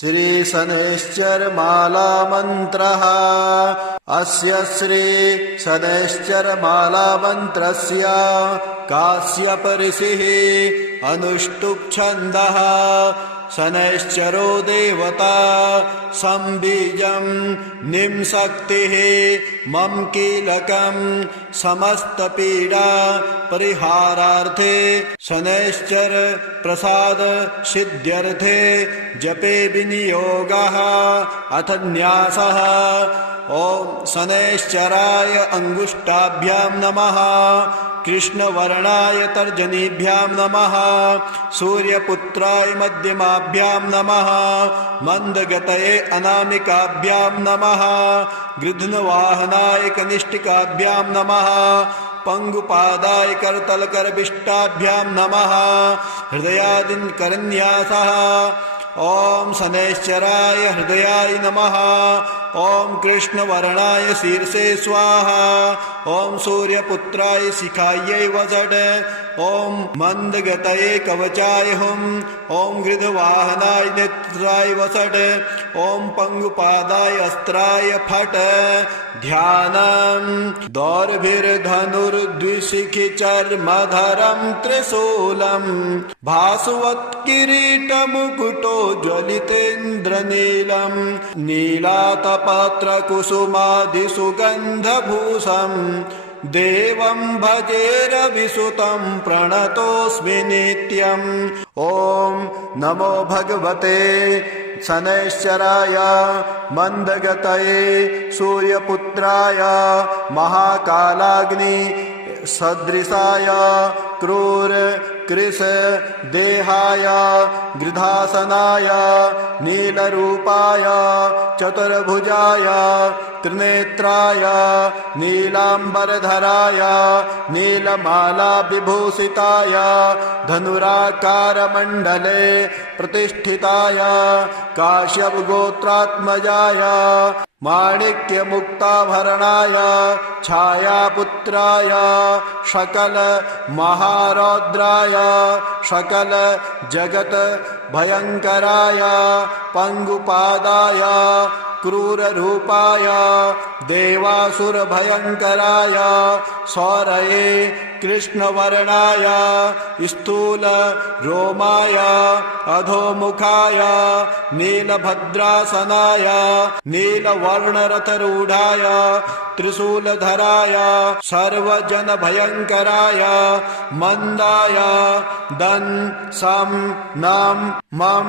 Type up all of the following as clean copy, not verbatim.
श्री शनैश्चर माला मंत्रः। अस्य श्री शनैश्चर माला मंत्रस्य काश्यप ऋषिः अनुष्टुप् छन्दः। शनैश्चरो देवता संबीजं निम्शक्तिः मम कीलकं समस्तपीडा परिहारार्थे शनैश्चर प्रसाद सिद्ध्यर्थे जपे विनियोगः। अथ न्यासः। ओम शनैश्चराय अंगुष्ठाभ्यां नमः। कृष्णवर्णाय तर्जनीभ्यां नमः। सूर्यपुत्राय मध्यमाभ्यां नमः। मंदगतये अनामिकाभ्यां नमः। गृध्नवाहनाय कनिष्ठिकाभ्यां नमः। पंगुपादाय करतलकरविष्टाभ्यां नमः। हृदयादिकरन्यासः। ओम शनैश्चराय हृदयाय नमः। ओम कृष्णवर्णाय शीर्षे स्वाहा। ओम सूर्यपुत्राय शिखायै वषट्। ओम मंदगतये कवचाय हुम्। ओम गृध्रवाहनाय नेत्राय वषट्। ओम पंगुपादाय अस्त्राय फट्। ध्यानम् दौर्भिर्धनुर्द्विशिखिचर्मधरं त्रिशूलम् भासवत्किरीटमुकुटो ज्वलितेन्द्रनीलम् नीलातपत्रकुसुमादिसुगन्धभूषम् देवं भजेरविसुतं प्रणतोऽस्मि नित्यम्। ओम नमो भगवते शनैश्चराय मंदगतये सूर्यपुत्राय महाकालाग्नि सदृशाय क्रूर कृश देहाय गृधासनाय नीलरूपाय चतुर्भुजाय त्रिनेत्राय नीलांबरधराय नीलमाला विभूषिताय धनुराकारमण्डले प्रतिष्ठिताय काश्यप गोत्रात्मजाय माणिक्यमुक्ताभरणाय छायापुत्राय सकल महारौद्राय सकल जगत भयंकराय पंगुपादाय क्रूररूपाय देवासुर भयंकराय सौरये कृष्णवर्णाय स्थूल रोमाय अधोमुखाय नीलभद्रासनाय नीलवर्णरथरूढ़ाय त्रिशूलधराय सर्वजन भयंकराय मंदाय दं सं नम मम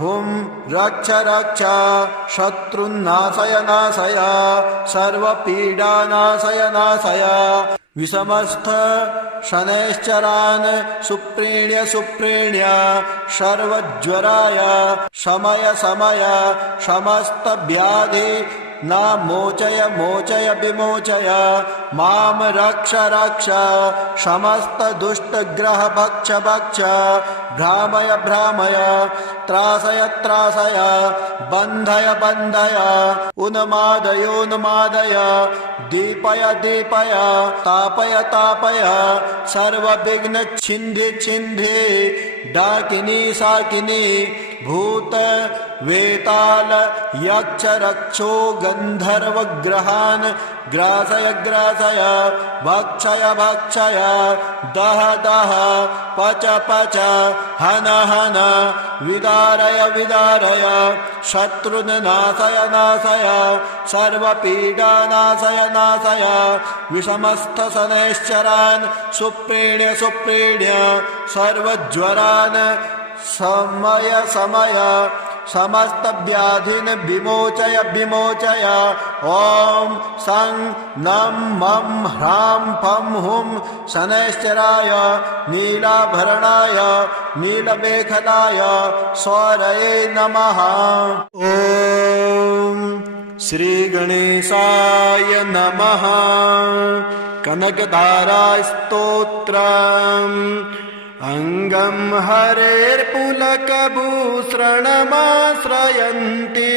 हुम रक्ष रक्ष शत्रुन्नाशय नाशय सर्वपीडा नाशय नाशय। विषमस्थ शनैश्चरान् सुप्रीण्य सुप्रीण्य सर्वज्वराय शमय शमय समस्त व्याधि न मोचय मोचय विमोचय माम रक्ष रक्ष समस्त दुष्ट ग्रह भक्ष भक्ष भ्रामय भ्रामय त्रासय त्रासय बन्धय बन्धय उन्मादय उन्मादय दीपय दीपय तापय तापय सर्वविघ्न छिन्धि छिन्धि डाकिनी साकिनी भूत वेताल यक्ष रक्षो गंधर्व ग्रहान् ग्रासय ग्रासय भक्षय भक्षय दह दह पच पच हन हन विदारय विदारय शत्रुन् नाशय नाशय सर्वपीडा नाशय नाशय। विषमस्थ शनैश्चरान् सुप्रीण्य सुप्रीण्य सर्वज्वरान् समय समय समस्त व्याधिन विमोचय विमोचय। ओम सं नम मम ह्रां फं हुं शनैश्चराय नीलाभरणाय नीलमेखलाय सौरये नमः। ओम श्री गणेशाय नमः। कनकधारा स्तोत्रम् अंगं हरेर्पुलकभूषणमाश्रयन्ति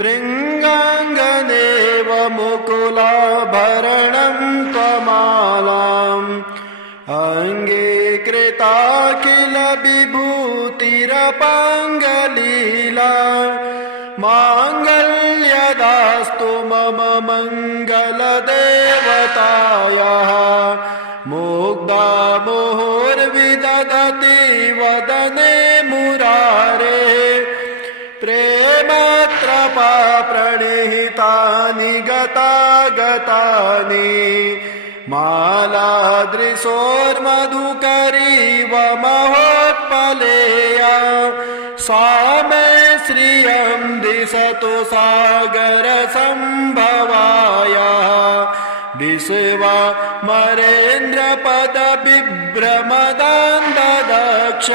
भृङ्गाङ्गनेव मुकुलाभरणं त्वमालाम् अङ्गीकृताखिल विभूतिरपाङ्गलीला माङ्गल्यदास्तु मम मङ्गलदेवतायाः मुग्धा मुहुर्विदधति वदने मुरारे प्रेमत्रपा प्रणिहितानि गतागतानि मालादृशोर्मधुकरीव महोत्पलेया सा मे श्रियं दिशतु सागरसम्भवायाः विश्वमरेन्द्रपदविभ्रमदान्ददक्ष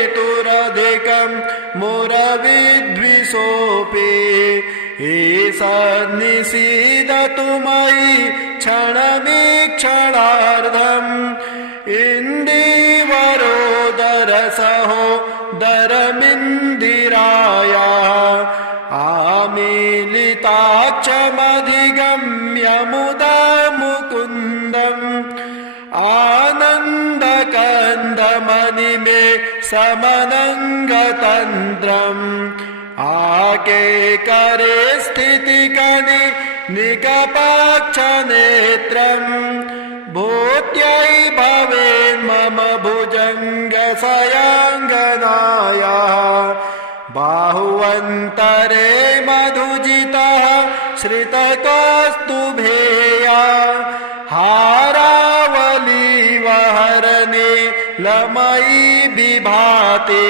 आनन्दहेतुरधिकं मुरविद्विषोऽपि ईषन्निषीदतु मयि क्षणमीक्षणार्धम् इन्दीवरोदरसहोदरमिन्दिरायाः आमीलिताक्षमधिगम्य मुदा मुकुन्दम् आनन्दकन्दमणिमे समनङ्गतन्त्रम् आकेकरे स्थितिकणि निकपाक्षनेत्रम् भूत्यै भवेन्मम भुजङ्गशयाङ्गनायाः बाहुवन्तरे मधुजितः श्रितकौस्तुभेया हारावलीवहरणे लमयी बिभाते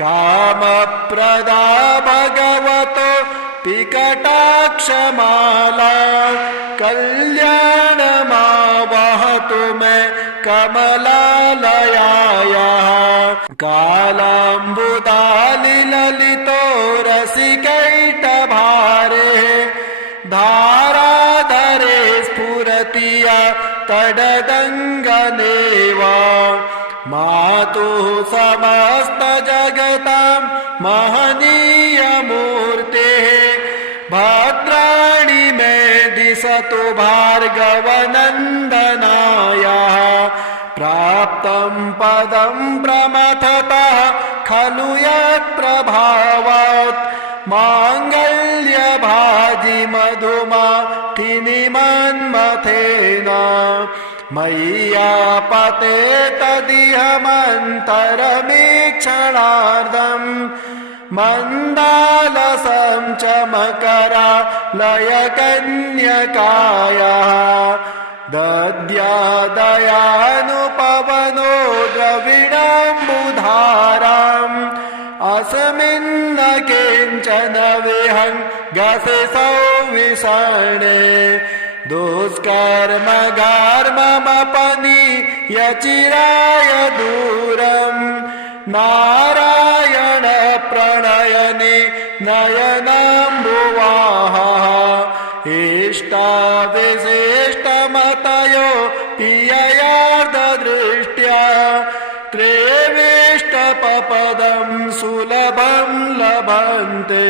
कामप्रदा भगवतो पिकटाक्षमाला कल्याणमावहतु मे कमलालयायाः कालाम्बुदालिललितो रसिकैटभारे धाराधरे स्फुरति या तडदङ्गनेवा मातुः समस्तजगतां महनीयमूर्तेः भद्राणि मे दिशतु भार्गवनन्दनायाः प्राप्तं पदं प्रमथतः खलु यत्प्रभावात् माङ्गल्यभाजि मधुमाथिनि मन्मथेन मय्यापते तदिहमन्तरमीक्षणार्धम् मन्दालसं च मकरालयकन्यकायाः दद्यादयानुपवनो द्रविणाम्बुधाराम् अस्मिन्न किञ्चन विहङ्गसि सौविषणे दुष्कर्मगार्ममपनीयचिराय दूरम् नारायण प्रणयनि नयनाम्बुवाः इष्टाविशिष्टमतयो पिययार्धदृष्ट्या त्रेविष्टपपदं सुलभं लभन्ते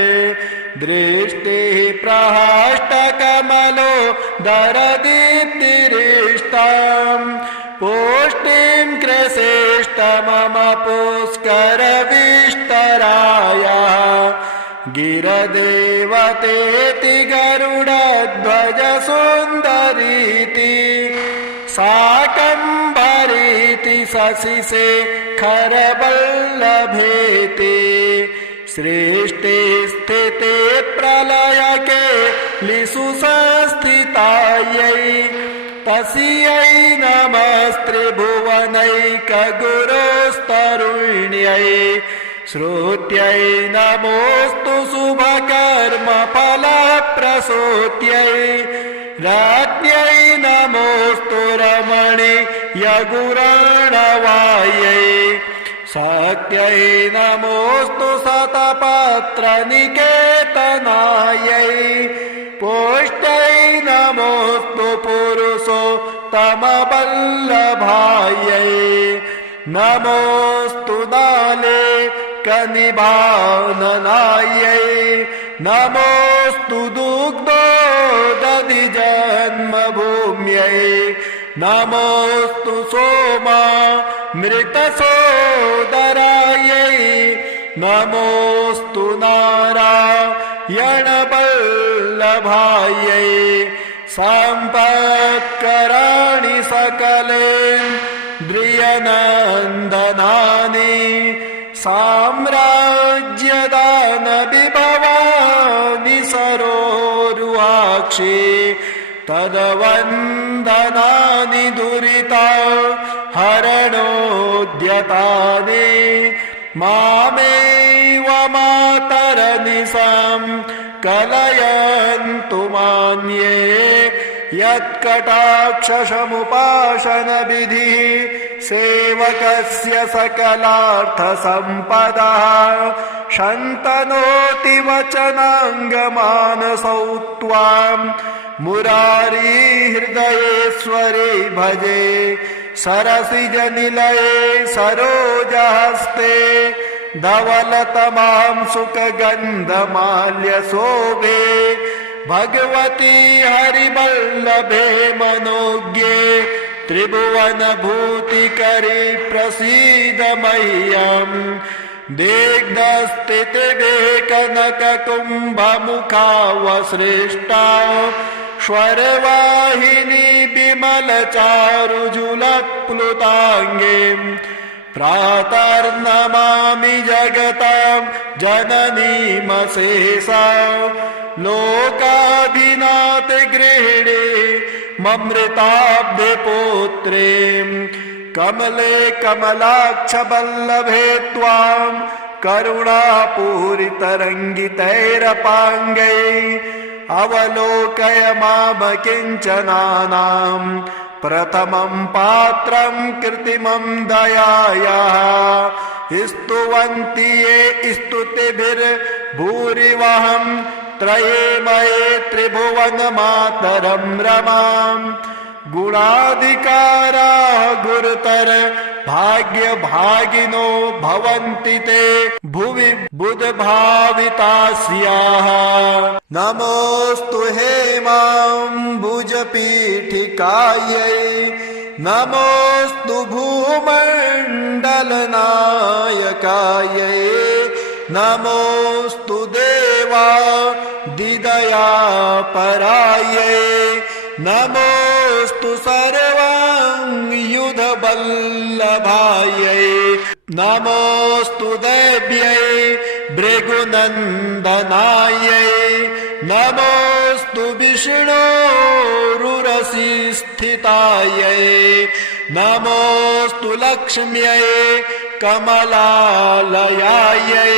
दृष्टिः प्रहष्टकमलो दरदीप्तिरिष्टाम् पुष्टिं कृशेष्ट मम पुष्करविष्टरायाः गिरदेवतेति गरुडध्वज सुन्दरीति शाकम्भरीति शशिशेखरवल्लभेति सृष्टि स्थिति प्रलयके लिषु संस्थितायै तस्यै नमस्त्रिभुवनैकगुरोस्तरुण्यै श्रुत्यै नमोऽस्तु शुभकर्मफलप्रसूत्यै राज्ञै नमोऽस्तु रमणीयगुराणवायै शक्त्यै नमोऽस्तु शतपत्रनिकेतनायै पुष्ट्यै नमोऽस्तु पुरुषोत्तमवल्लभायै नमोऽस्तु दाले कनिभाननायै नमोऽस्तु दुग्धोदधिजन्मभूम्यै नमोऽस्तु सोमा मृतसोदरायै नमोऽस्तु नारायणवल्लभायै सम्पत्कराणि सकलेन्द्रियनन्दनानि साम्राज्यदानविभवानि सरोरुहाक्षि तद्वन्दनानि दुरिता हरणोद्यतानि मामेव मातरनिशां कलयन्तु मान्ये यत्कटाक्षसमुपासनविधिः सेवकस्य सकलार्थसम्पदः शन्तनोति वचनाङ्गमानसौ त्वां मुरारी हृदयेश्वरे भजे सरसिजनिलये सरोजहस्ते धवलतमां सुखगन्धमाल्यशोभे भगवती हरिवल्लभे मनोज्ञे त्रिभुवनभूतिकरे प्रसीद मह्यम् दिग्धस्थितिभे कनककुम्भमुखावसृष्टा स्वरवाहिनी विमलचारुजुलप्लुताङ्गीं प्रातर्नमामि जगतां जननीमशेषां लोकाधिनाथ गृहिणी ममृताब्धिपुत्रीं कमले कमलाक्षवल्लभे त्वां करुणापूरितरङ्गितैरपाङ्गैः अवलोकय माम किञ्चनानां प्रथमं पात्रं कृत्रिमं दयायाः स्तुवन्ति ये स्तुतिभिर्भूरिवहं त्रयेमये त्रिभुवनमातरं रमां गुणाधिकाराः गुरुतर भाग्यभागिनो भवन्ति ते भुवि बुधभावितास्याः नमोऽस्तु हेमाम्बुजपीठिकायै नमोऽस्तु भूमण्डलनायकायै नमोऽस्तु देवादिदयापरायै नमोऽस्तु सर्वाङ्गयुधवल्लभायै नमोऽस्तु देव्यै भृगुनन्दनायै नमोऽस्तु विष्णोरुरसि स्थितायै नमोऽस्तु लक्ष्म्यै कमलालयायै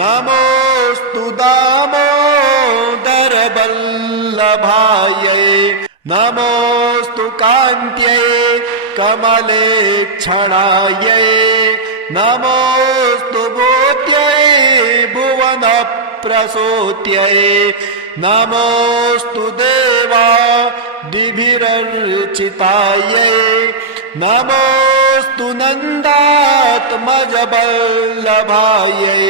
नमोऽस्तु दामोदरवल्लभायै नमोऽस्तु कान्त्यै कमलेक्षणायै नमोऽस्तु भूत्यै भुवनप्रसूत्यै नमोऽस्तु देवादिभिरर्चितायै नमोऽस्तु नन्दात्मजवल्लभायै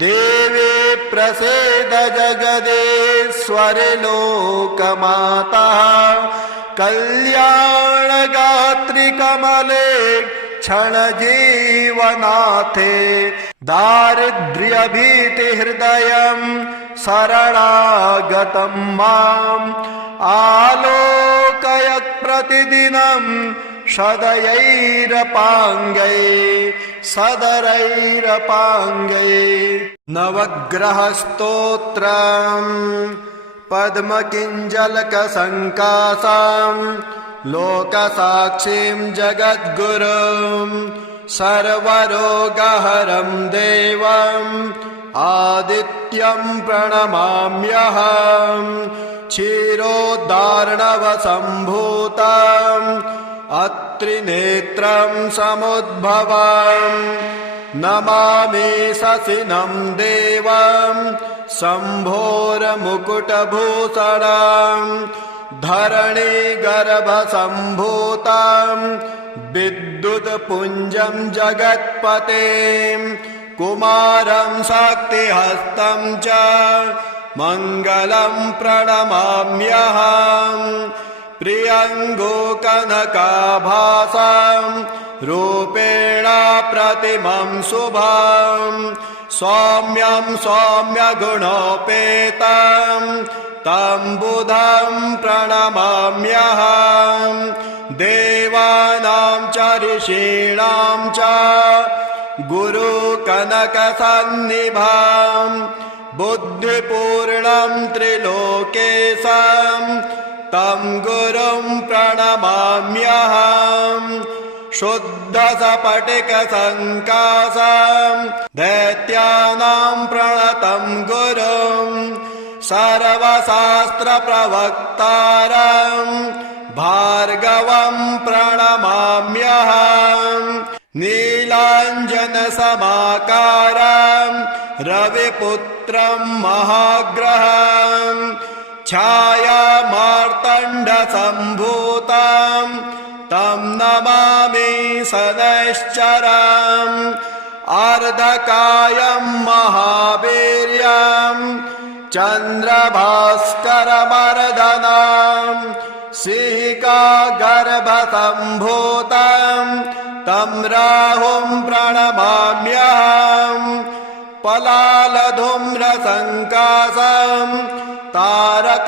देवे प्रसीद जगदेश्वरे लोकमाता कल्याणगात्रि कमले क्षणजीवनाथे दारिद्र्यभीतिहृदयं शरणागतं माम् आलोकय प्रतिदिनं सदरैरपाङ्गै नवग्रहस्तोत्रम् पद्मकिञ्जलकसङ्कासां लोकसाक्षीं जगद्गुरुं सर्वरोगहरं देवम् आदित्यं प्रणमाम्यहम् क्षीरोद्धार्णवसम्भूतम् अत्रिनेत्रं समुद्भवम् नमामि शशिनं देवं शम्भोरमुकुटभूषणं धरणीगर्भसम्भूतं विद्युत्पुञ्जं जगत्पतिं कुमारं शक्तिहस्तं च मङ्गलं प्रणमाम्यहम् प्रियङ्गोकनकाभासं रूपेण प्रतिमं शुभं सौम्यं सौम्यगुणोपेतं तं बुधं प्रणमाम्यहं देवानां च ऋषीणां च गुरुकनकसन्निभां बुद्धिपूर्णं त्रिलोकेशं तं गुरुं प्रणमाम्यहं शुद्धसपटिकसङ्काशं दैत्यानां प्रणतं गुरुं सर्वशास्त्रप्रवक्तारं भार्गवं प्रणमाम्यहं नीलाञ्जनसमाकारं रविपुत्रं महाग्रहं छायामार्तण्डसम्भूतं तं नमामि शनैश्चरम् अर्धकायं महावीर्यं चन्द्रभास्करमर्दनं सिंहिकागर्भसम्भूतं तं राहुं प्रणमाम्यहं पलालधूम्रसङ्काशं तारकग्रहमस्तकं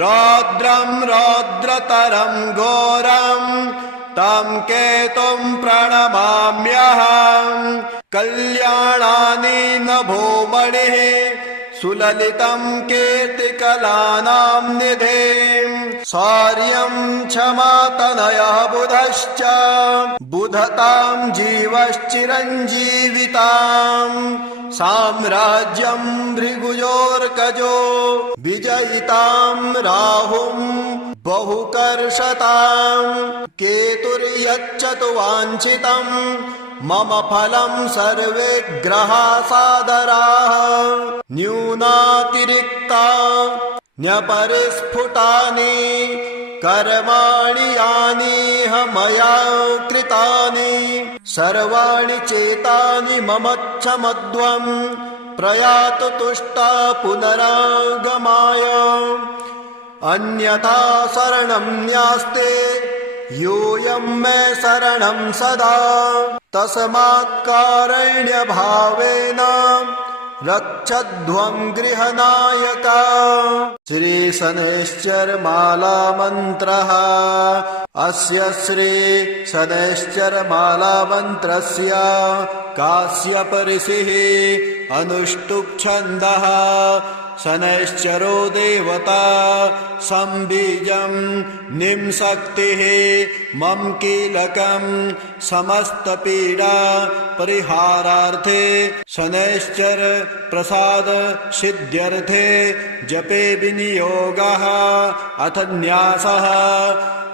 रौद्रं रौद्रतरं घोरं तं केतुं प्रणमाम्यहं कल्याणानि नभोमणिः सुललितं कीर्तिकलानां निधिं शौर्यं क्षमातनयः बुधश्च बुधतां जीवश्चिरञ्जीवितां साम्राज्यं भृगुयोर्कजो विजयितां राहुं बहुकर्षतां केतुर्यच्छतु वाञ्छितं मम फलं सर्वे ग्रहा सादराः न्यूनातिरिक्ता न्यपरिस्फुटानि कर्माणि यानिह मया कृतानि सर्वाणि चेतानि मम क्षमध्वं प्रयातु तुष्टा पुनरागमाय अन्यथा शरणं न्यास्ते योऽयं मे शरणं सदा तस्मात् कारुण्यभावेन रक्षध्वं गृहनायक। श्री शनैश्चरमाला मंत्रः। अस्य श्री शनैश्चरमाला मंत्रस्य काश्यप ऋषिः अनुष्टुप् छन्दः। शनैश्चरो देवता संबीजं निम्शक्तिः मम कीलकं समस्तपीडा परिहारार्थे शनैश्चर प्रसाद सिद्ध्यर्थे जपे विनियोगः अथ न्यासः।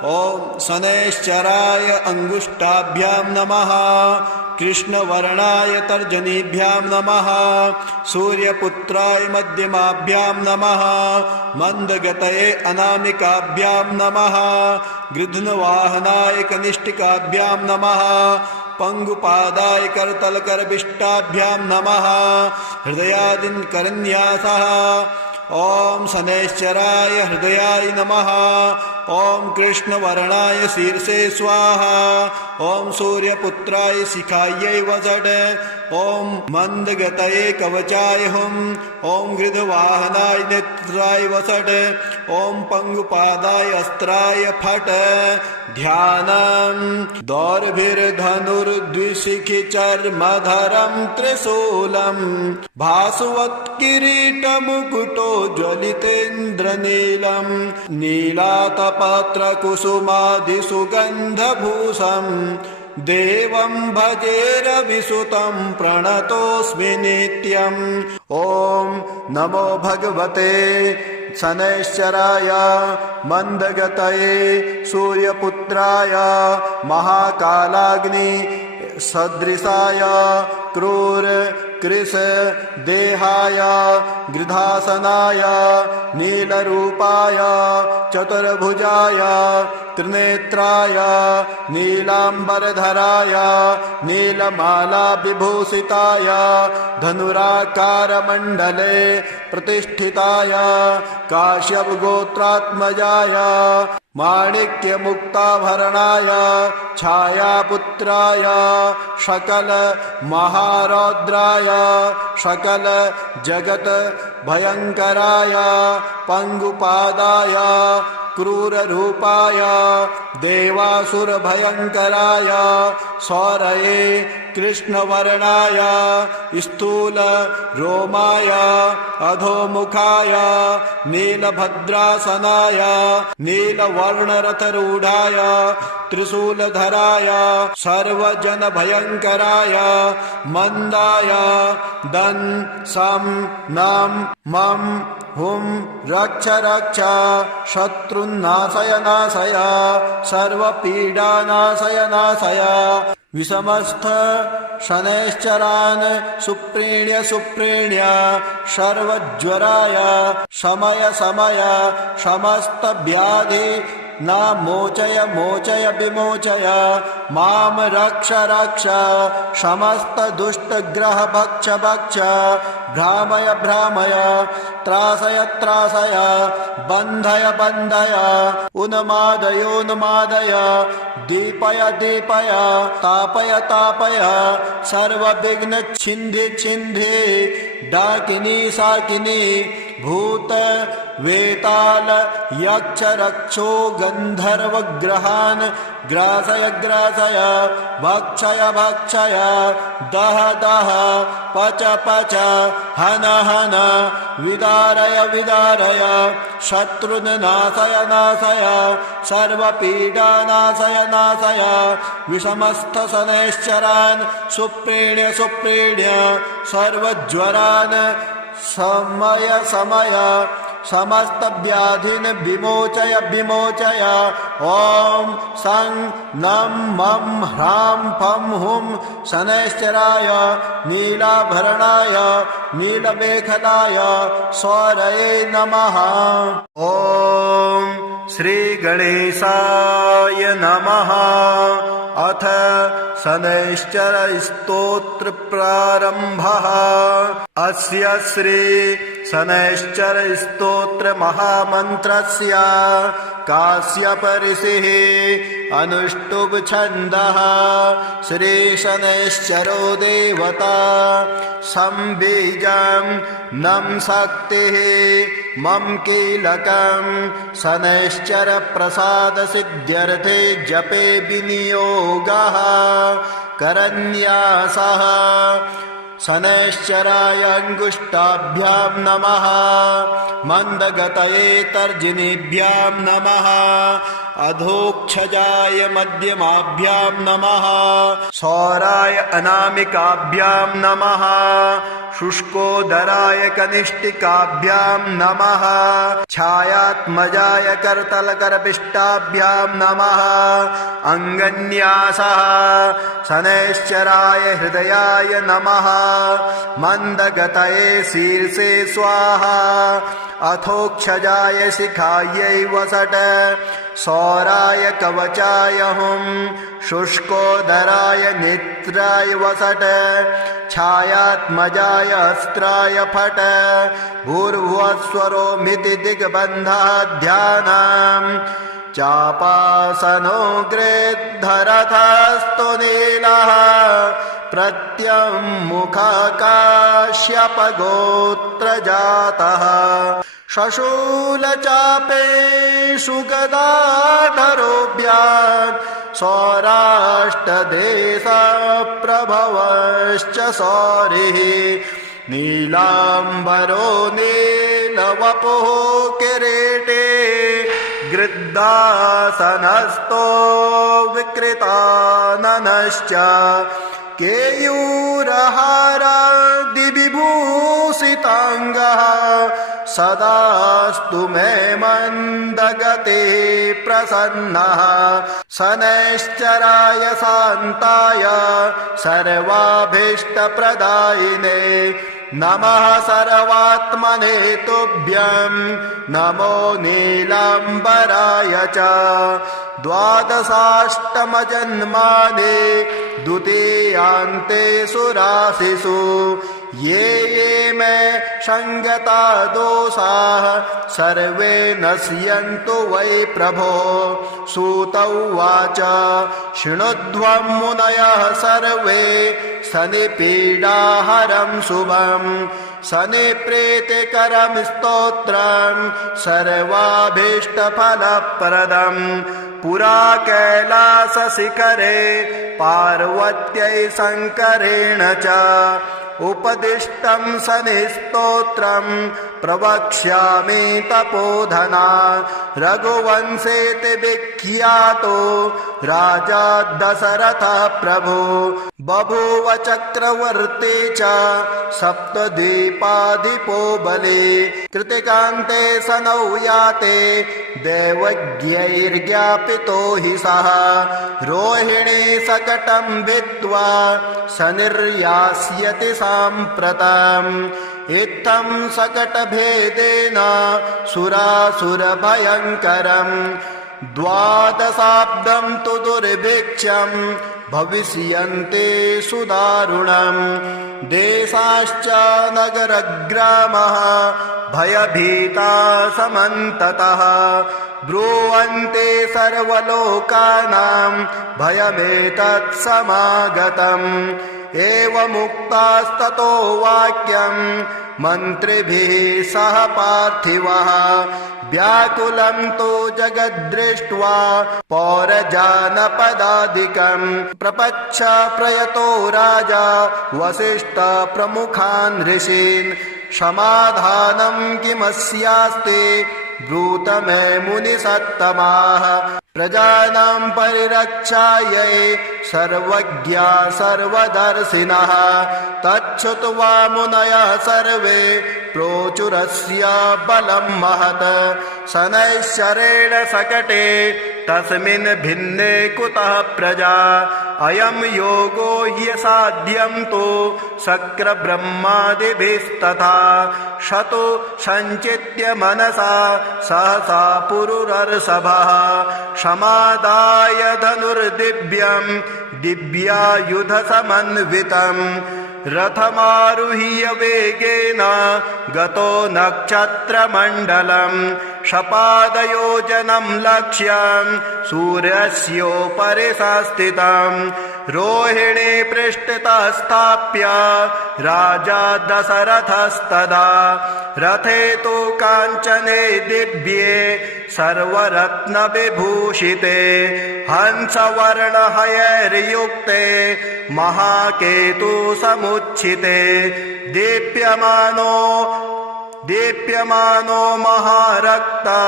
ओम शनैश्चराय अंगुष्ठाभ्यां नमः। कृष्णवर्णाय तर्जनीभ्यां नमः। सूर्यपुत्राय मध्यमाभ्यां नमः। मंदगतये अनामिकाभ्यां नमः। गृध्नवाहनाय कनिष्ठिकाभ्यां नमः। पंगुपादाय करतलकरविष्टाभ्यां नमः। हृदयादिकरन्यासः। ओम शनैश्चराय हृदयाय नमः। ओम कृष्णवर्णाय शीर्षे स्वाहा। ओम सूर्यपुत्राय शिखायै वषट्। ओम मंदगतये कवचाय हुम्। ओम गृध्रवाहनाय नेत्राय वषट्। ओम पंगुपादाय अस्त्राय फट्। ध्यानं दौर्भिर्धनुर्द्विशिखिचर्मधरं त्रिशूलं भासवत्किरीटमुकुटो ज्वलितेन्द्रनीलं नीलातपत्रकुसुमादिसुगन्धभूषं देवं भजेरविसुतं प्रणतोऽस्मि नित्यम्। ॐ नमो भगवते शनैश्चराय मंदगतये सूर्यपुत्राय महाकालाग्नि सदृशाय क्रूर कृश देहाय गृधासनाय नीलरूपाय चतुर्भुजाय त्रिनेत्राय नीलांबरधराय नीलमाला विभूषिताय धनुराकारमण्डले प्रतिष्ठिताय काश्यप गोत्रात्मजाय माणिक्यमुक्ताभरणाय छायापुत्राय सकल महारौद्राय सकल जगत भयंकराय पंगुपादाय क्रूररूपाय देवासुरभयंकराय सौरये कृष्णवर्णाय स्थूल रोमाय अधोमुखाय नीलभद्रासनाय नीलवर्णरथरूढाय त्रिशूलधराय सर्वजनभयंकराय मंदाय दं सं नं मं हुं रक्ष रक्ष शत्रुन्नाशय नाशय सर्वपीडानाशय नाशय विषमस्थ शनैश्चरान् सुप्रीण्य सुप्रीण्य सर्वज्वराय शमय शमय समस्त व्याधि न मोचय मोचय विमोचय माम रक्ष रक्ष समस्त दुष्ट ग्रह भक्ष भक्ष भ्रामय भ्रामय त्रासय त्रासय बन्धय बन्धय उन्मादय उन्मादय दीपय दीपय तापय तापय सर्वविघ्न छिन्धि छिन्धि डाकिनी साकिनी भूत वेताल यक्ष रक्षो गंधर्व ग्रहान् ग्रासय ग्रासय भक्षय भक्षय दह दह पच पच हन हन विदारय विदारय शत्रुन् नाशय नाशय सर्वपीडा नाशय नाशय विषमस्थ शनैश्चरान् सुप्रीण्य सुप्रीण्य सर्वज्वरान् समय समय समस्त व्याधिन विमोचय विमोचय ओम सं नम मम ह्रां फं हुं शनैश्चराय नीलाभरणाय नीलमेखलाय सौरये नमः। ओम श्री गणेशाय नमः। अथ शनैश्चर स्तोत्र प्रारंभः। अस्य श्री शनैश्चर स्तोत्र महामन्त्रस्य काश्यप ऋषिः अनुष्टुभ छन्दः। श्री शनैश्चरो देवता संबीजं नं शक्तिः मम कीलकं शनैश्चर प्रसाद सिद्ध्यर्थे जपे विनियोगः करन्यासः। शनैश्चराय अंगुष्ठाभ्यां नमः। मंदगतये तर्जनीभ्यां नमः। अधोक्षजाय मध्यमाभ्यां नमः। सौराय अनामिकाभ्यां नमः। शुष्कोदराय कनिष्ठिकाभ्यां नमः। छायात्मजाय करतलकरपिष्टाभ्यां नमः। अंगन्यासः। शनैश्चराय हृदयाय नमः। मंदगतये शीर्षे स्वाहा। अथोक्षजाय शिखायै वसट। सौराय कवचाय हुं। शुष्कोदराय नेत्राय वसट। छायात्मजाय अस्त्राय फट। भूर्भुवस्वरो मिति दिग्बन्धः ध्यानम्। चापासनो गृद्धरथस्तु नीलः। प्रत्यङ्मुखकाश्यपगोत्रजातः। शशूलचापेषु गदाधरोऽभ्याम्। सौराष्ट्रदेशप्रभवश्च सौरिः। नीलाम्बरो नीलवपुः किरीटे। गृद्धासनस्थो विकृताननश्च। केयूरहारादिविभूषिताङ्गः। सदास्तु मे मन्दगते प्रसन्नः शनैश्चराय शान्ताय सर्वाभीष्टप्रदायिने नमः सर्वात्मने तुभ्यं नमो नीलाम्बराय च द्वादशाष्टमजन्मानि द्वितीयान्ते सुराशिषु ये मे संगता दोषाः सर्वे नश्यन्तु वै प्रभो सूत उवाच शृणुध्वं मुनयः सर्वे शनिपीडाहरं शुभं शनिप्रीतिकरं स्तोत्रं सर्वाभीष्टफलप्रदं पुरा कैलासशिखरे पार्वत्यै शङ्करेण च उपदिष्टं शनिस्तोत्रं प्रवक्ष्यामि तपोधना रघुवंशेति विख्यातो राजा दशरथः प्रभु बभूव चक्रवर्ती च सप्तद्वीपाधिपो बली कृतिकान्ते सनौ याते दैवज्ञैर्ज्ञापितो हि सः रोहिणी सकटं भित्त्वा शनिर्यास्यति साम्प्रतम् इत्थं सकटभेदेन सुरासुरभयङ्करम् द्वादशाब्दं तु दुर्भिक्षं भविष्यन्ति सुदारुणम् देशाश्च नगरग्रामः भयभीता समन्ततः ब्रुवन्ति सर्वलोकानां भयमेतत् समागतम् एवमुक्तास्ततो वाक्यं मन्त्रिभिः सह पार्थिवः व्याकुलं तु जगद्दृष्ट्वा पौरजानपदादिकं प्रपच्छ प्रयतो राजा वसिष्ठ प्रमुखान् ऋषीन् समाधानं किमस्यास्ति ब्रूत मे मुनिसत्तमाः प्रजानां परिरक्षायै सर्वज्ञा सर्वदर्शिनः तच्छ्रुत्वा मुनयः सर्वे प्रोचुरस्य बलं महत् शनैश्चरेण सकटे तस्मिन् भिन्ने कुतः प्रजा अयं योगो ह्यसाध्यं तु शक्रब्रह्मादिभिस्तथा शतो सञ्चित्य मनसा सहसा पुरुरर्षभः समादाय धनुर्दिव्यं दिव्यायुधसमन्वितम् रथमारुह्य वेगेन गतो नक्षत्रमण्डलम् शपादयोजनं लक्ष्यं सूर्यस्योपरि संस्थितम् रोहिणी पृष्ठतः स्थाप्य राजा दशरथस्तदा रथे तु काञ्चने दिव्ये सर्वरत्नविभूषिते हंसवर्णहयैर्युक्ते महाकेतु समुच्छिते दीप्यमानो महारक्ता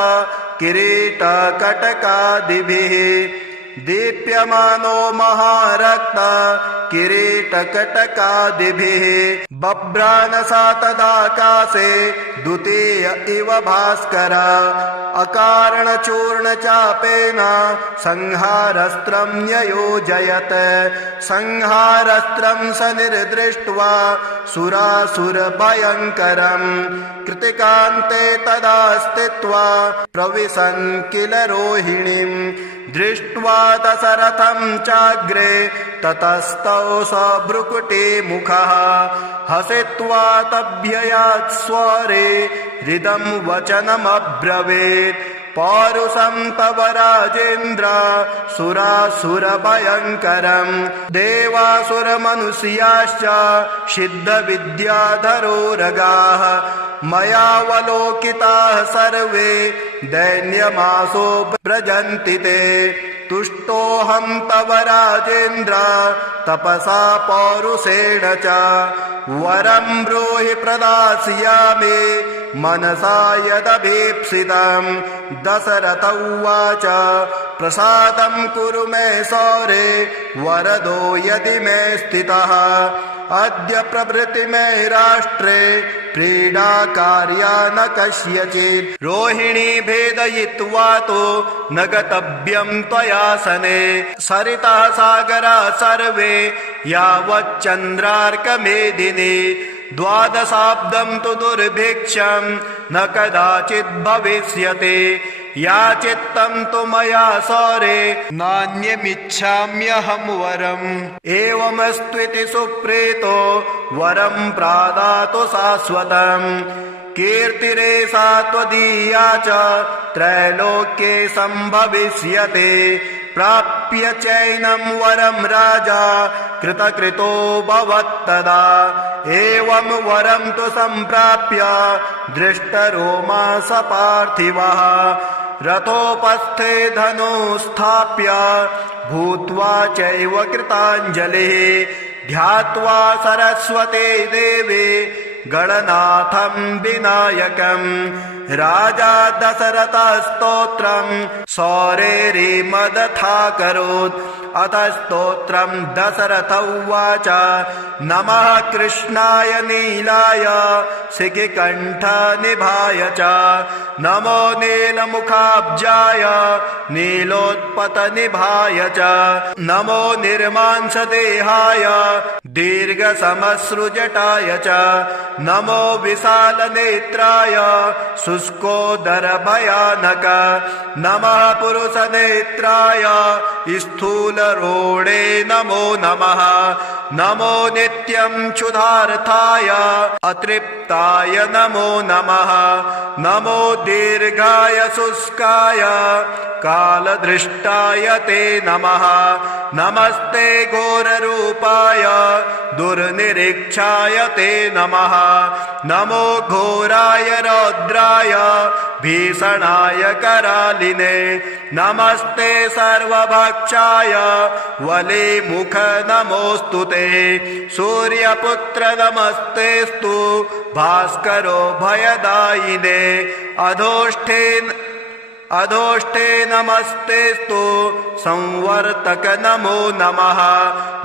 किरीटकटकादिभिः दीप्यमानो महारक्ता किरीटकटकादिभिः बभ्रानसा तदाकाशे द्वितीय इव भास्कर अकारणचूर्णचापेन संहारस्त्रं न्ययोजयत् संहारस्त्रं शनिर्दृष्ट्वा सुरासुरभयङ्करम् कृतिकान्ते तदा स्थित्वा प्रविशन् किल रोहिणीम् दृष्ट्वा दशरथं चाग्रे ततस्तौ सभ्रुकुटी मुखः हसित्वा तभ्ययात् स्वरे हृदं वचनमब्रवीत् पौरुषं तव राजेन्द्र सुरासुरभयङ्करम् देवासुरमनुष्याश्च सिद्धविद्याधरो रगाः मयावलोकिताः सर्वे दैन्यमासो व्रजन्ति ते तुष्टोऽहं तव राजेन्द्र तपसा पौरुषेण च वरं ब्रूहि प्रदास्यामि मनसा यदभीप्सितम् दशरथ उवाच प्रसादं कुरु मे सौरे वरदो यदि मे स्थितः अद्य प्रभृति मे राष्ट्रे प्रीडा कार्या न कस्यचित् रोहिणी भेदयित्वा तो न गतव्यं त्वयासने सरितः सागरा सर्वे यावच्चन्द्रार्कमेदिनी द्वादशाब्दं तु दुर्भिक्षं न कदाचित् भविष्यति याचित्तं तु मया सौरे नान्यमिच्छाम्यहं वरम् एवमस्त्विति सुप्रीतो वरं प्रादातु शाश्वतम् कीर्तिरेषा त्वदीया च त्रैलोक्ये सम्भविष्यते प्राप्य चैनं वरं राजा कृतकृतो भवत्तदा एवं वरं तु सम्प्राप्य दृष्टरोमा स पार्थिवः रथोपस्थे धनुस्थाप्य भूत्वा चैव कृताञ्जलिः ध्यात्वा सरस्वते देवे गणनाथं विनायकम् राजा दशरथः स्तोत्रं सौरेरिमदथाकरोत् अथ स्तोत्रं दशरथ उवाच नमः कृष्णाय नीलाय शिखिकण्ठनिभाय च नमो नीलमुखाब्जाय नीलोत्पतनिभाय च नमो निर्मांसदेहाय दीर्घसमश्रुजटाय च नमो विशालनेत्राय शुष्कोदरभयानक नमः पुरुषनेत्राय स्थूलरोणे नमो नमः नमो नित्यं क्षुधार्थाय अतृप्ताय नमो नमः नमो दीर्घाय शुष्काय कालदृष्टाय ते नमः नमस्ते घोररूपाय दुर्निरीक्षाय ते नमः नमो घोराय रौद्राय भीषणाय करालिने नमस्ते सर्वभक्षाय वलिमुख नमोऽस्तु ते सूर्यपुत्र नमस्तेस्तु भास्करो भयदायिने अधोष्ठे नमस्तेस्तु संवर्तक नमो नमः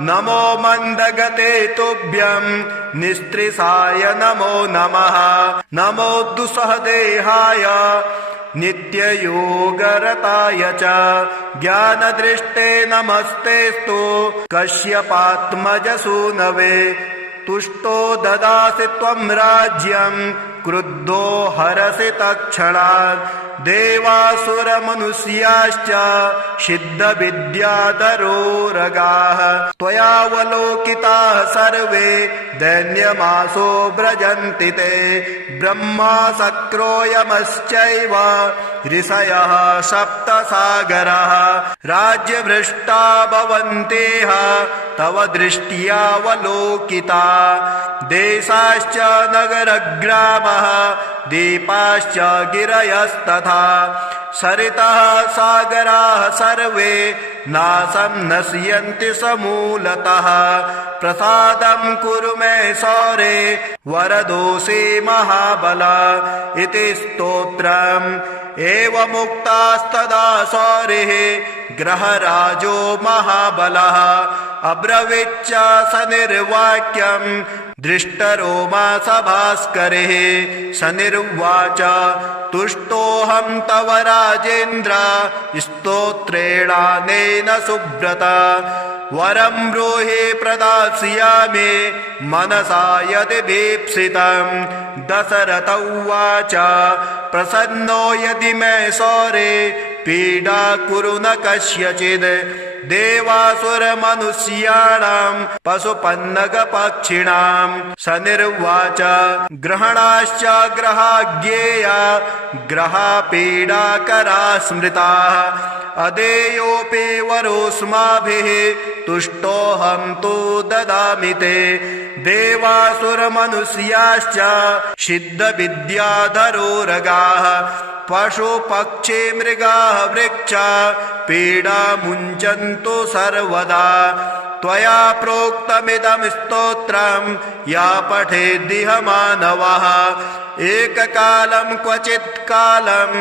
नमो मन्दगते तुभ्यं निस्त्रिसाय नमो नमः नमो दुस्सहदेहाय नित्ययोगरताय च ज्ञानदृष्टे नमस्तेस्तु कश्यपात्मजसूनवे तुष्टो ददासि त्वं राज्यं क्रुद्धो हरसि तत्क्षणात् देवासुरमनुष्याश्च सिद्धविद्याधरोरगाः त्वयावलोकिताः सर्वे दैन्यमासो व्रजन्ति ते ब्रह्मा शक्रो यमश्चैव ऋषयः सप्तसागराः राज्यभ्रष्टा भवन्तेह तव दृष्ट्यावलोकिता देशाश्च नगरग्रामः दीपाश्च गिरयस्तथा सरितः सागराः सर्वे नाशं नश्यन्ति समूलतः प्रसादं कुरु मे सौरे वरदोषे महाबल इति स्तोत्रम् एवमुक्तास्तदा सौरिः ग्रहराजो महाबलः अब्रवीच्च स निर्वाक्यं दृष्टरोमा स भास्करिः स निर्वाच तुष्टोऽहं तव राजेन्द्र स्तोत्रेणानेन सुब्रत वरं ब्रूहि प्रदास्यामि मनसा यदि भीप्सितं दशरथ उवाच प्रसन्नो यदि मे सौरे पीडा कुरु न कस्यचिद् देवासुरमनुष्याणां पशुपन्नगपक्षिणां स निर्वाच ग्रहणाश्च ग्रहाज्ञेया ग्रहापीडाकरा स्मृताः अदेयोऽपि वरोऽस्माभिः तुष्टोऽहं तु ददामि ते देवासुरमनुष्याश्च सिद्धविद्याधरोरगाः पशुपक्षी मृगाः वृक्षा पीडा मुञ्चन्तु सर्वदा त्वया प्रोक्तमिदं स्तोत्रं या पठेद्दिह मानवः एककालं क्वचित्कालं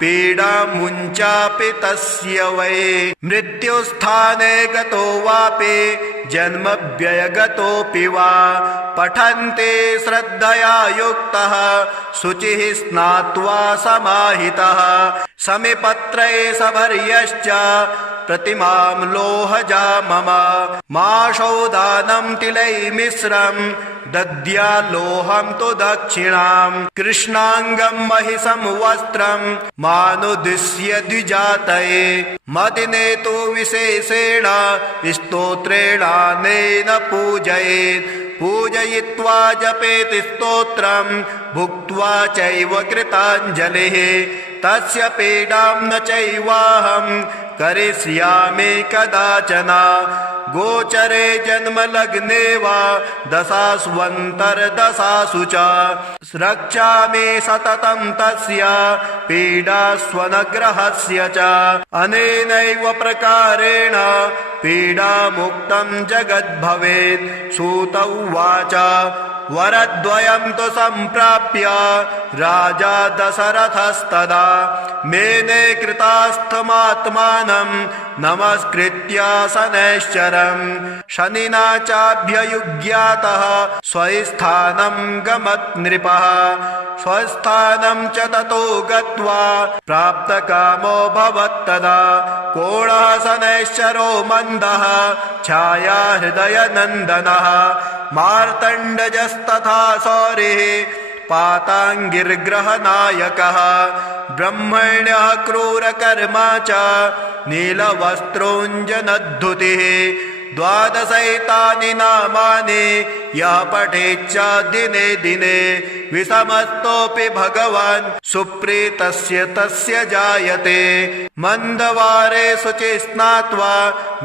पीडामुञ्चापि तस्य वै मृत्युस्थाने गतो वापि जन्मव्ययगतोऽपि वा पठन्ते श्रद्धया युक्तः शुचिः स्नात्वा समाहितः समिपत्रे सभर्यश्च प्रतिमां लोहजा मम माशौदानं तिलैर्मिश्रं दद्याल्लोहं तु दक्षिणां कृष्णाङ्गं महिषं वस्त्रं मानुदिश्य द्विजातये मदिने तु विशेषेण स्तोत्रेणानेन पूजयेत् पूजयित्वा जपेत् स्तोत्रं भुक्त्वा चैव कृताञ्जलिः तस्य पीडां न चैवाहं करिष्यामि कदाचन गोचरे जन्मलग्ने वा दशास्वन्तर्दशासु च रक्षामि सततं तस्य पीडास्वनग्रहस्य च अनेनैव प्रकारेण पीडामुक्तं जगद्भवेत् सूत उवाच वरद्वयं तु सम्प्राप्य राजा दशरथस्तदा मेने कृतास्थमात्मानं नमस्कृत्य शनैश्चरं शनिना चाभ्ययुज्ञातः स्वस्थानं गमत् नृपः स्वस्थानं च ततो गत्वा प्राप्तकामो भवत्तदा कोणः शनैश्चरो मन्दः छाया हृदयनन्दनः मार्तण्डजस्तथा सौरिः पाताङ्गिर्ग्रहनायकः ब्रह्मण्यः क्रूरकर्मा च नीलवस्त्रोऽञ्जनद्धुतिः द्वादशैतानि नामानि यः पठेच्च दिने दिने विषमस्तोऽपि भगवान् सुप्रीतस्य तस्य जायते मन्दवारे शुचि स्नात्वा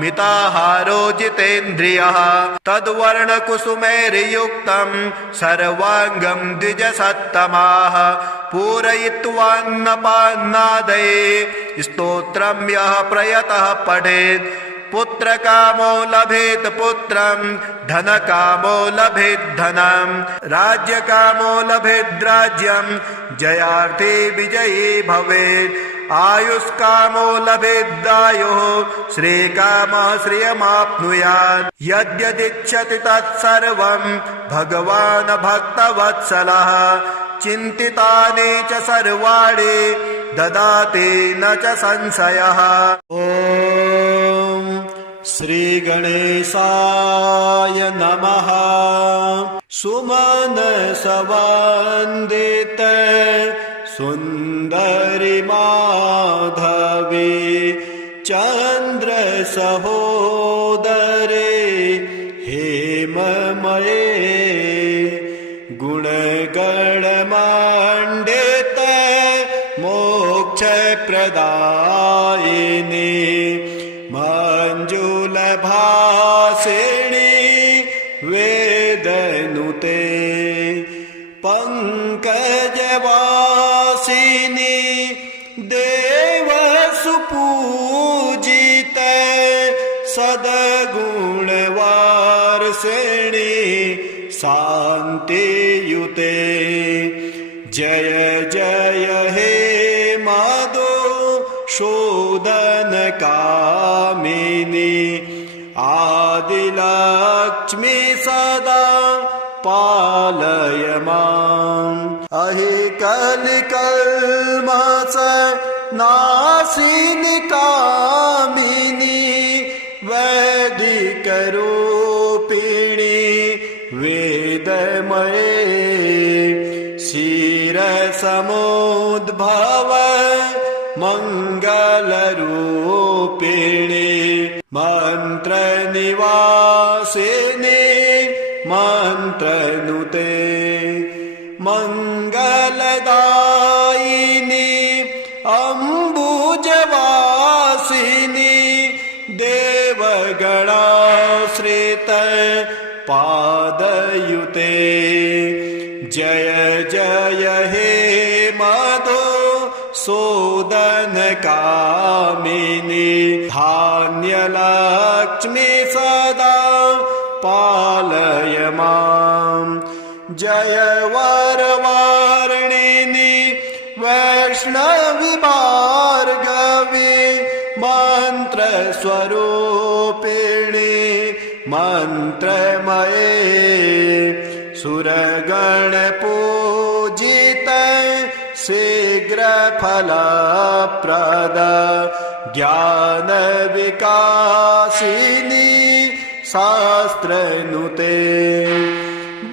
मिताहारो जितेन्द्रियः तद्वर्णकुसुमैर्युक्तं सर्वाङ्गं द्विजसत्तमाः पूरयित्वान्नपान्नादये स्तोत्रं यः प्रयतः पठेत् पुत्रकामो लभेत् पुत्रं धनकामो लभेत् धनं राज्यकामो लभेत् राज्यं जयार्थे विजयी भवेत् आयुष्कामो लभेदायुः श्रीकामः श्रियमाप्नुयात् यद्यदिच्छति तत्सर्वं भगवान् भक्तवत्सलः चिन्तितानि च सर्वाणि ददाति न च संशयः। ॐ श्रीगणेशाय नमः। सुमनसवन्दित सुन्दरि माधवी चन्द्रसहोदरे हेममये गुणगणमण्डित मोक्षप्रदायिनी मञ्जुलभासिनी वेदनुते पंकजवासिनी देवसुपूजित सद्गुणवारिणी शान्तियुते जय जय हे मधुसूदनकामिनी आदिलक्ष्मी सदा पालय माम् अहि कलिकल्मष नाशिनी कामिनी वैदिकरूपिणी वेदमये क्षीरसमुद्भव मङ्गलरूपिणी मन्त्रनिवासिनी मन्त्रनुते मङ्गलदायिनी अम्बुजवासिनी देवगणाश्रित पादयुते जय जय हे मधुसूदनकामिनी धान्यलक्ष्मी सदा पालय माम् जय वरवारिणि वैष्णवी भार्गवी मन्त्रस्वरूपिणि मन्त्रमये सुरगणपूजित शीघ्रफलप्रद ज्ञानविकासिनी शास्त्रनुते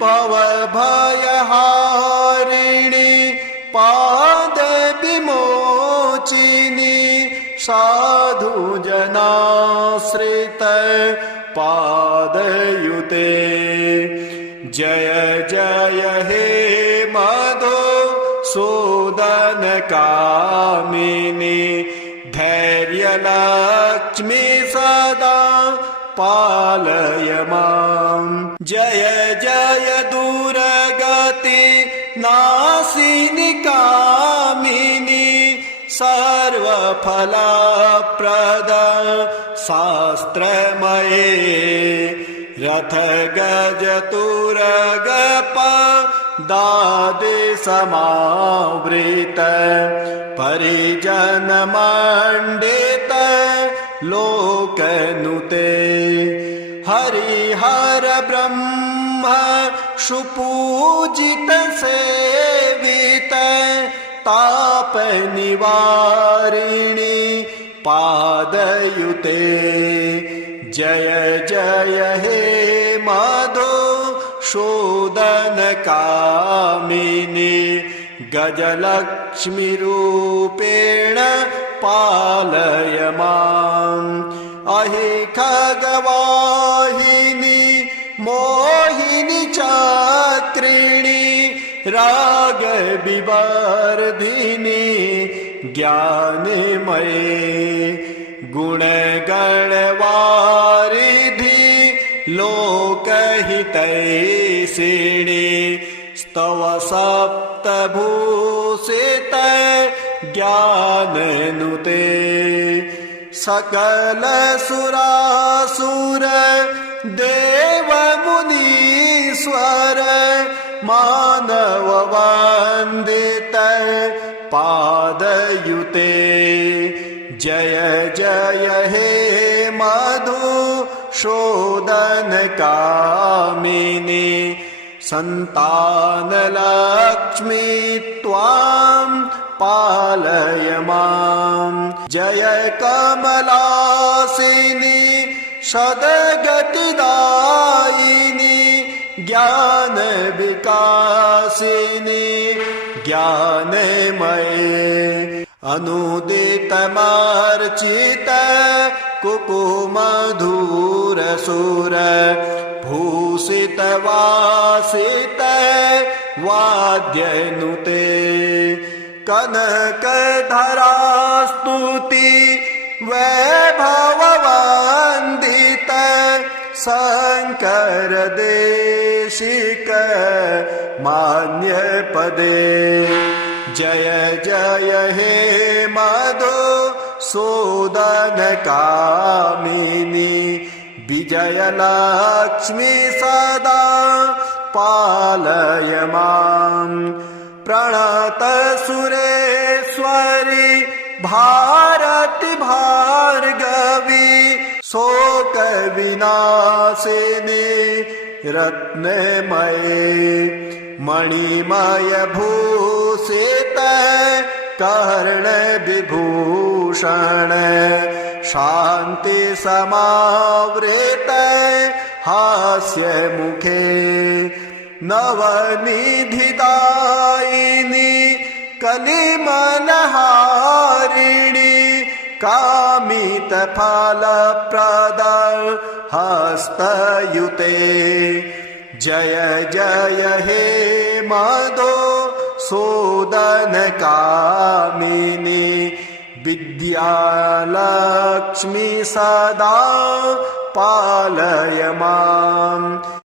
भवभयहारिणि पादविमोचिनि साधुजनाश्रित पादयुते जय जय हे मधुसूदनकामिनि धैर्यलक्ष्मी सदा पालय माम् जय जय दुर्गति नाशिनि कामिनि सर्वफलप्रद शास्त्रमये रथ गज तुरगप दादि समावृत परिजन मंडित लोकनुते हरिहर ब्रह्म सुपूजित सेवित ताप निवारिणि पादयुते जय जय हे मधुसूदनकामिनि गजलक्ष्मीरूपेण पालय माम् अहि खगवाहिनि मोहिनि चक्रिणि रागविवर्धिनि ज्ञानमये गुणगणवारिधि लोकहितैषिणि स्तव सप्तभूषित ज्ञाननुते सकल सुरासुर देवमुनीश्वर मानव वन्दित पादयुते जय जय हे मधुसूदनकामिनि सन्तानलक्ष्मी त्वां पालय माम् जय कमलासिनि सद्गतिदायिनि ज्ञानविकासिनि ज्ञानमये अनुदितमर्चित कुकुमधुरसुर भूषित वासित वाद्यनुते कनकधरास्तुति वैभववन्दित शंकर देशिक मान्यपदे जय जय हे मधुसूदनकामिनि विजयलक्ष्मी सदा पालय माम् प्रणत सुरेश्वरि भारति भार्गवी शोक विनाशिनी रत्नमये मणिमय भूषित कर्ण विभूषण शांति समावृत हास्य मुखे नवनिधिदायिनी कलिमलहारिणी कामित फलप्रद हस्तयुते जय जय हे मधुसूदनकामिनि विद्यालक्ष्मी सदा पालय माम्।